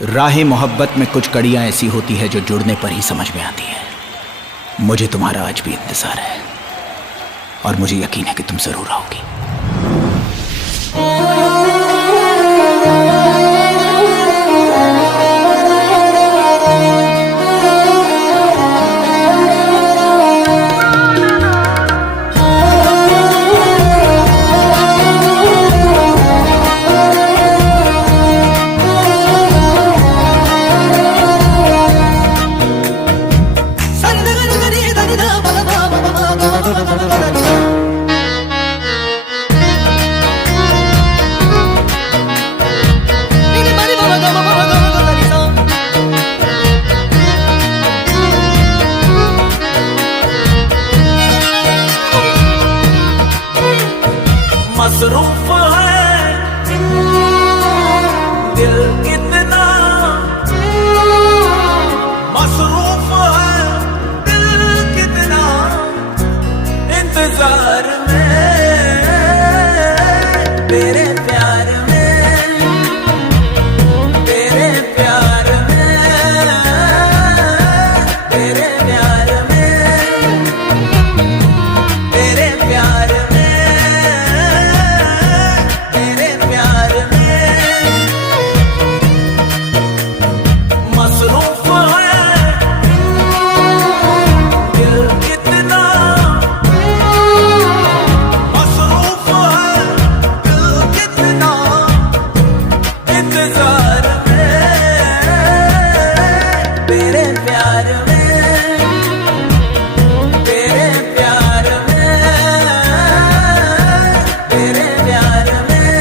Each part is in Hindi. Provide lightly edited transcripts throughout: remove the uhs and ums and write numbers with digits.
राह मोहब्बत में कुछ कड़ियां ऐसी होती है जो जुड़ने पर ही समझ में आती है। मुझे तुम्हारा आज भी इंतजार है और मुझे यकीन है कि तुम जरूर आओगी। मसरूफ है दिल कितना, मसरूफ है दिल कितना, इंतजार में तेरे प्यार में, तेरे प्यार में, तेरे प्यार में, तेरे प्यार में, मसरूफ है दिल कितना, मसरूफ है दिल कितना, इंतजार में तेरे प्यार में, तेरे प्यार में, तेरे प्यार में।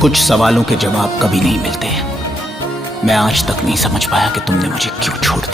कुछ सवालों के जवाब कभी नहीं मिलते। मैं आज तक नहीं समझ पाया कि तुमने मुझे क्यों छोड़